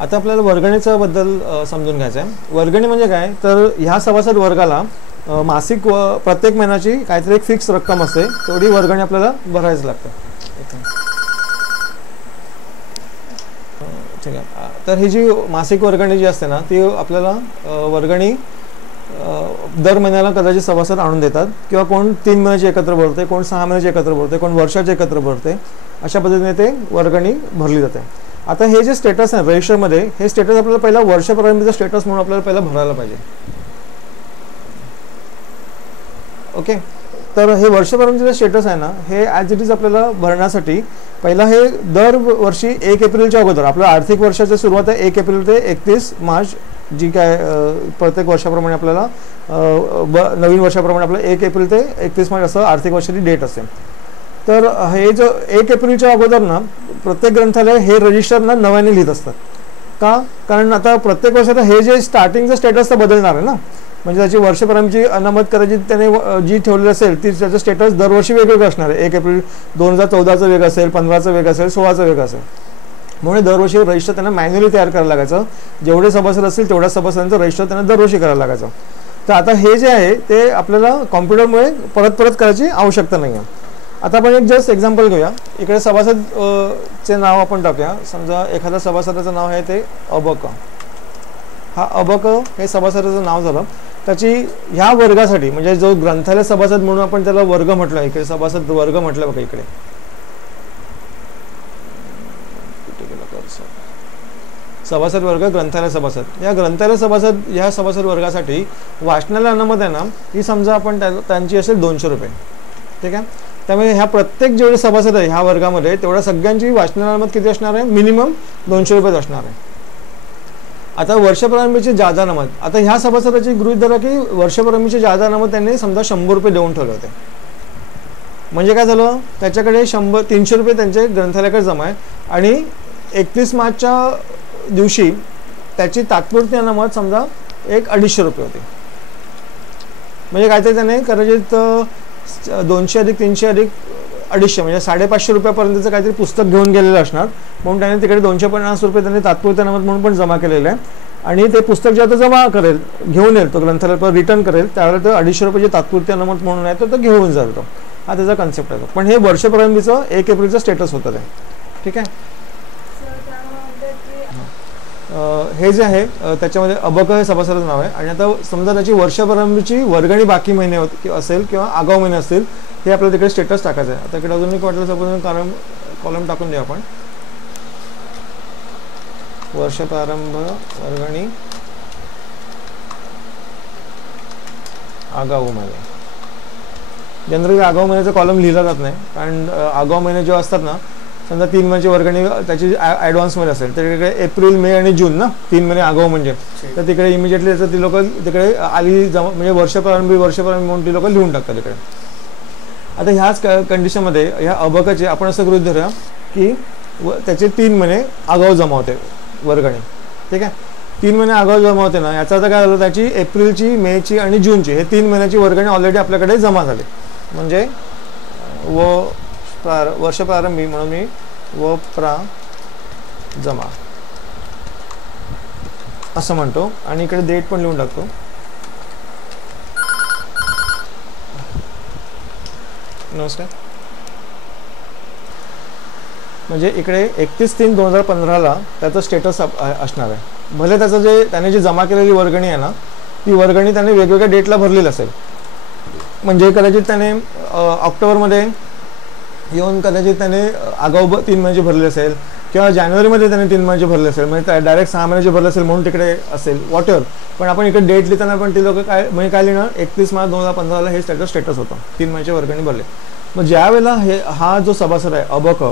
आता आपल्याला वर्गणीचा बद्दल समजून घ्यायचं आहे. वर्गणी म्हणजे काय, तर ह्या सभासद वर्गाला मासिक प्रत्येक महिन्याची काहीतरी एक फिक्स रक्कम असते, तेवढी वर्गणी आपल्याला भरायचं लागतं. ठीक आहे. तर ही जी मासिक वर्गणी जी असते ना, ती आपल्याला वर्गणी दर महिन्याला कदाचित सभासद आणून देतात, किंवा कोण 3 महिन्याची एकत्र भरते, कोण 6 महिन्याची एकत्र भरते, कोण वर्षाची एकत्र भरते. अशा पद्धतीने ते वर्गणी भरली जाते. आता हे जे स्टेटस आहे रजिस्टरमध्ये, हे स्टेटस आपल्याला पहिला वर्षापर्यंतचं स्टेटस म्हणून आपल्याला पहिला भरायला पाहिजे. ओके. तर हे वर्षापर्यंतचं स्टेटस आहे ना, हे ॲज इट इज आपल्याला भरण्यासाठी पहिला हे दरवर्षी 1 एप्रिलच्या अगोदर, आपल्या आर्थिक वर्षाची सुरुवात आहे 1 एप्रिल ते 31 मार्च, जी काय प्रत्येक वर्षाप्रमाणे आपल्याला नवीन वर्षाप्रमाणे आपल्याला 1 एप्रिल ते 31 मार्च असं आर्थिक वर्षाची डेट असते. तर हे जो 1 एप्रिलच्या अगोदर ना, प्रत्येक ग्रंथालय हे रजिस्टर ना नव्याने लिहित असतात. का? कारण आता प्रत्येक वर्षात हे जे स्टार्टिंगचं स्टेटस तर बदलणार आहे ना, म्हणजे त्याची वर्षपर्यंतची अनामत करायची त्याने जी ठेवलेली असेल ती त्याचं स्टेटस दरवर्षी वेगवेगळं असणार आहे. 1 एप्रिल 2014चं वेगळं असेल, 15चं वेगळं असेल, 16चं वेगळं असेल. म्हणून दरवर्षी रजिस्टर त्यांना मॅन्युअली तयार करायला लागायचं. जेवढे सभासद असतील तेवढ्या सभासदांचं रजिस्टर त्यांना दरवर्षी करायला लागायचं. तर आता हे जे आहे ते आपल्याला कॉम्प्युटरमुळे परत परत करायची आवश्यकता नाही आहे. आता आपण एक जस्ट एक्झाम्पल घेऊया. इकडे सभासद चे नाव आपण टाकूया. समजा एखाद्या सभासदाचं नाव आहे ते अबक. हा अबक हे सभासदाचं नाव झालं. त्याची ह्या वर्गासाठी, म्हणजे जो ग्रंथालय सभासद म्हणून आपण त्याला वर्ग म्हटलं, इकडे सभासद वर्ग म्हटलं बघा. इकडे सभासद वर्ग, ग्रंथालय सभासद. या ग्रंथालय सभासद ह्या सभासद वर्गासाठी वाचनालय अनामत आहे ना, ही समजा आपण त्यांची असेल 200 रुपये. ठीक आहे. त्यामुळे ह्या प्रत्येक जेवढे सभासद आहे ह्या वर्गामध्ये तेवढ्या सगळ्यांची वाचनालय अनामत किती असणार आहे, मिनिमम 200 रुपये असणार आहे. आता वर्षप्रारंभीची जादा अनामत, आता ह्या सभासदाची गृहीत धरा की वर्षप्रारंभीची जादा अनामत त्यांनी समजा 100 रुपये देऊन ठेवले होते. म्हणजे काय झालं, त्याच्याकडे 300 रुपये त्यांचे ग्रंथालयाकडे जमा आहे, आणि 31 मार्चच्या दिवशी त्याची तात्पुरती अनामत समजा एक 250 रुपये होती. म्हणजे काहीतरी त्याने कदाचित 200 अधिक 300 अधिक 250 म्हणजे 550 रुपयापर्यंतचं काहीतरी पुस्तक घेऊन गेलेलं असणार. म्हणून त्याने तिकडे 250 रुपये त्यांनी तात्पुरती अनामत म्हणून पण जमा केलेलं आहे. आणि ते पुस्तक जे आता जमा करेल, घेऊन येईल तो ग्रंथालयात रिटर्न करेल, त्यावेळेला तो 250 रुपयाची तात्पुरती अनामत म्हणून आहे तो घेऊन जाईल. तो हा त्याचा कन्सेप्ट आहे. पण हे वर्षप्रारंभीचं 1 एप्रिलचं स्टेटस होतं ते. ठीक आहे. हे जे आहे त्याच्यामध्ये अबक हे सभासदाचं नाव आहे. आणि आता समजा त्याची वर्षप्रारंभीची वर्गणी बाकी महिने असेल किंवा आगाऊ महिने असतील, हे आपल्याला तिकडे स्टेटस टाकायचं आहे. आता इकडे अजून एक वाटलं सपोज कॉलम टाकून देऊ आपण, वर्षप्रारंभ वर्गणी आगाऊ महिने. जनरली आगाऊ महिन्याचा कॉलम लिहिला जात नाही, कारण आगाऊ महिने जे असतात ना, समजा 3 महिन्याची वर्गणी त्याची ॲडव्हान्समध्ये असेल तर तिकडे एप्रिल मे आणि जून ना 3 महिने आगाऊ म्हणजे, तर तिकडे इमिजिएटली त्याचं ती लोक तिकडे आली जमा म्हणजे वर्षप्रारंभी म्हणून ती लोक लिहून टाकतात तिकडे. आता ह्याच कंडिशनमध्ये ह्या अबकाचे आपण असं गृहीत धरूया की त्याचे 3 महिने आगाऊ जमा होते वर्गणी. ठीक आहे. 3 महिने आगाऊ जमा होते ना, याचा अर्थ काय झालं, त्याची एप्रिलची, मेची आणि जूनची हे 3 महिन्याची वर्गणी ऑलरेडी आपल्याकडे जमा झाली. म्हणजे वर्षप्रारंभी म्हणून मी जमा असं म्हणतो, आणि इकडे डेट पण लिहून टाकतो. नमस्कार. म्हणजे इकडे 31/3/2015 त्याचं स्टेटस असणार आहे. भले त्याचं जे त्याने जी जमा केलेली वर्गणी आहे ना, ती वर्गणी त्याने वेगवेगळ्या डेटला भरलेली असेल. म्हणजे कदाचित त्याने ऑक्टोबरमध्ये येऊन कदाचित त्याने आगाऊ 3 महिन्याचे भरले असेल, किंवा जानेवारीमध्ये त्याने 3 महिन्याचे भरले असेल, म्हणजे डायरेक्ट 6 महिन्याचे भरले असेल म्हणून तिकडे असेल वॉटर. पण आपण इकडे डेट लिहिताना पण ती लोक काय म्हणजे काय लिहिणार, 31 मार्च 2015 हे स्टेटस होतं, 3 महिन्याचे वर्गणी भरले. मग ज्या वेळेला हा जो सभासद आहे अबक,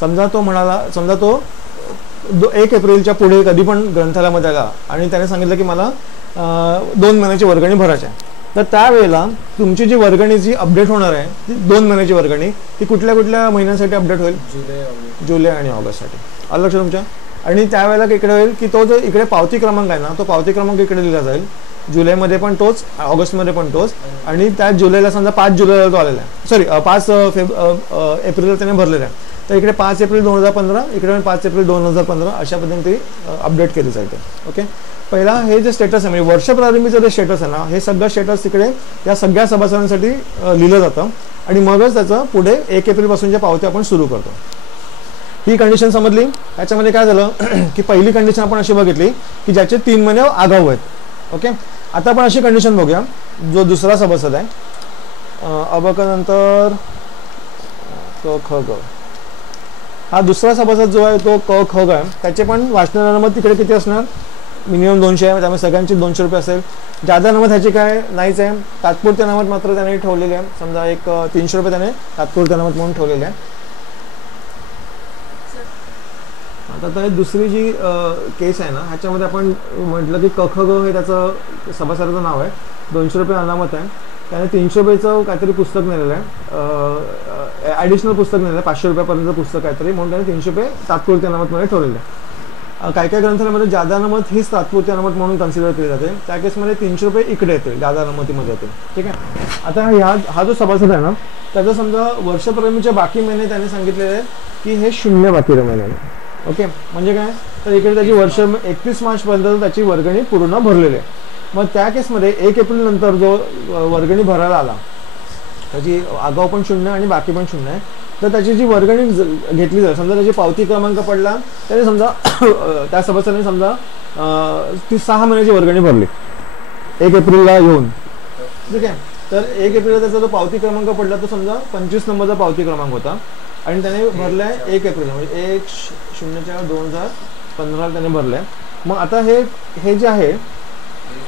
समजा तो म्हणाला, समजा तो 1 एप्रिलच्या पुढे कधी पण ग्रंथालयामध्ये आला आणि त्याने सांगितलं की मला 2 महिन्याची वर्गणी भरायची आहे, तर त्यावेळेला तुमची जी वर्गणी जी अपडेट होणार आहे ती 2 महिन्याची वर्गणी, ती कुठल्या कुठल्या महिन्यांसाठी अपडेट होईल, जुलै आणि ऑगस्टसाठी. आलं लक्षात तुमच्या. आणि त्यावेळेला इकडे होईल की तो जो इकडे पावती क्रमांक आहे ना, तो पावती क्रमांक इकडे लिहिला जाईल. जुलैमध्ये पण तोच, ऑगस्टमध्ये पण तोच, आणि त्या जुलैला समजा 5 जुलैला तो आलेला आहे, सॉरी 5 एप्रिलला त्याने भरलेला आहे, तर इकडे 5 एप्रिल 2015, इकडे 5 एप्रिल 2015 अशा पद्धतीने ती अपडेट केली जाते. ओके, पहिला हे जे स्टेटस आहे म्हणजे वर्ष प्रारंभीचं जे स्टेटस आहे ना, हे सगळं स्टेटस तिकडे या सगळ्या सभासदांसाठी लिहिलं जातं आणि मगच त्याचं पुढे 1 एप्रिलपासूनच्या पावत्या आपण सुरू करतो. ही कंडिशन समजली. त्याच्यामध्ये काय झालं की पहिली कंडिशन आपण अशी बघितली की ज्याचे 3 महिने आगाऊ आहेत. ओके, आता आपण अशी कंडिशन बघूया. जो दुसरा सभासद आहे अबकनंतर क ख ग, हा दुसरा सभासद जो आहे तो क ख ग आहे, त्याचे पण वाचनार अनामत तिकडे किती असणार, मिनिमम 200 आहे, त्यामुळे सगळ्यांची 200 रुपये असेल. जादा अनामत ह्याची काय नाहीच आहे, तात्पुरते अनामत मात्र त्याने ठेवलेले आहे. समजा एक 300 रुपये त्याने तात्पुरते अनामत म्हणून ठेवलेले आहे. आता दुसरी जी केस आहे ना, ह्याच्यामध्ये आपण म्हटलं की क ख ग हे त्याचं सभासदाचं नाव आहे, 200 रुपये अनामत आहे, त्याने 300 रुपयेचं काहीतरी पुस्तक नेलेलं आहे, ॲडिशनल पुस्तक नेलेलं आहे, 500 रुपयापर्यंत पुस्तक काहीतरी, म्हणून त्याने 300 रुपये तात्पुरते अनामतमध्ये ठेवलेलं आहे. काही काही ग्रंथांमध्ये जादा अनामत हीच तात्पुरते अनामत म्हणून कन्सिडर केली जाते. त्या केसमध्ये 300 रुपये इकडे येते, जादा अनामतीमध्ये येते. ठीक आहे, आता हा जो सभासद आहे ना, त्याचं समजा वर्षपर्यंतचे बाकी महिने त्याने सांगितलेले आहेत की हे 0 बाकी महिने. ओके, म्हणजे काय, तर इकडे त्याची वर्ष 31 मार्चपर्यंत त्याची वर्गणी पूर्ण भरलेली आहे. मग त्या केसमध्ये 1 एप्रिल नंतर जो वर्गणी भरायला आला, त्याची आगाऊ पण 0 आणि बाकी पण 0 आहे, तर त्याची जी वर्गणी घेतली जाईल, समजा त्याची पावती क्रमांक पडला, त्याने समजा त्या सभासदाने समजा ती 6 महिन्याची वर्गणी भरली 1 एप्रिलला येऊन. ठीक आहे, तर 1 एप्रिलला त्याचा जो पावती क्रमांक पडला तो समजा 25 नंबरचा पावती क्रमांक होता आणि त्याने भरलाय 1 एप्रिल म्हणजे 1/0/2015 त्याने भरलाय. मग आता हे जे आहे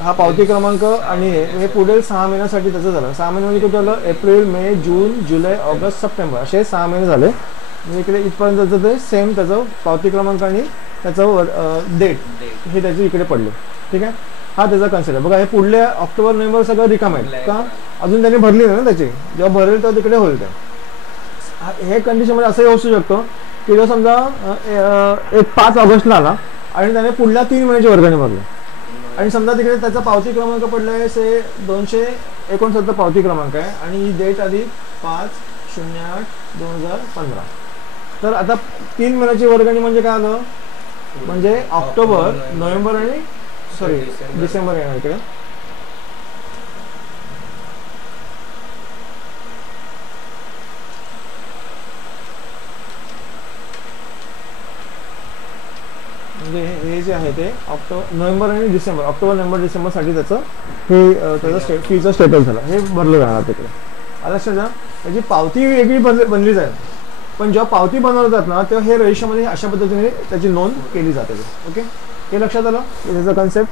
हा पावती क्रमांक आणि हे पुढील 6 महिन्यासाठी त्याचं झालं. 6 महिने म्हणजे कुठं झालं, एप्रिल, मे, जून, जुलै, ऑगस्ट, सप्टेंबर असे 6 महिने झाले. म्हणजे इकडे इथपर्यंत ते सेम त्याचं पावती क्रमांक आणि त्याचं डेट हे त्याचे इकडे पडले. ठीक आहे, हा त्याचा कन्सेप्ट आहे. बघा, हे पुढले ऑक्टोबर नोव्हेंबर सगळं रिकाम आहे का, अजून त्यांनी भरली नाही ना त्याची, जेव्हा भरेल तेव्हा तिकडे होईल. ते हे कंडिशनमध्ये असंही असू शकतो की जो समजा 5 ऑगस्टला आला आणि त्याने पुढल्या 3 महिन्याची वर्गणी भरली आणि समजा तिकडे त्याचा पावती क्रमांक पडला आहे 269 पावती क्रमांक आहे आणि ही डेट आली 5/08/2015. तर आता 3 महिन्याची वर्गणी म्हणजे काय आलं, म्हणजे ऑक्टोबर, नोव्हेंबर आणि डिसेंबर येणार इकडे. म्हणजे हे जे आहे ते नोव्हेंबर आणि डिसेंबर, ऑक्टोबर, नोव्हेंबर, डिसेंबरसाठी त्याचं त्याचं फीचं स्टेटस झालं, हे भरलं जाणार तिकडे. आता लक्षात घ्या, त्याची पावती वेगळी बनली जाईल, पण जेव्हा पावती बनवतात ना तेव्हा हे रजिस्टरमध्ये अशा पद्धतीने त्याची नोंद केली जाते. ओके, हे लक्षात आलं त्याचा कन्सेप्ट.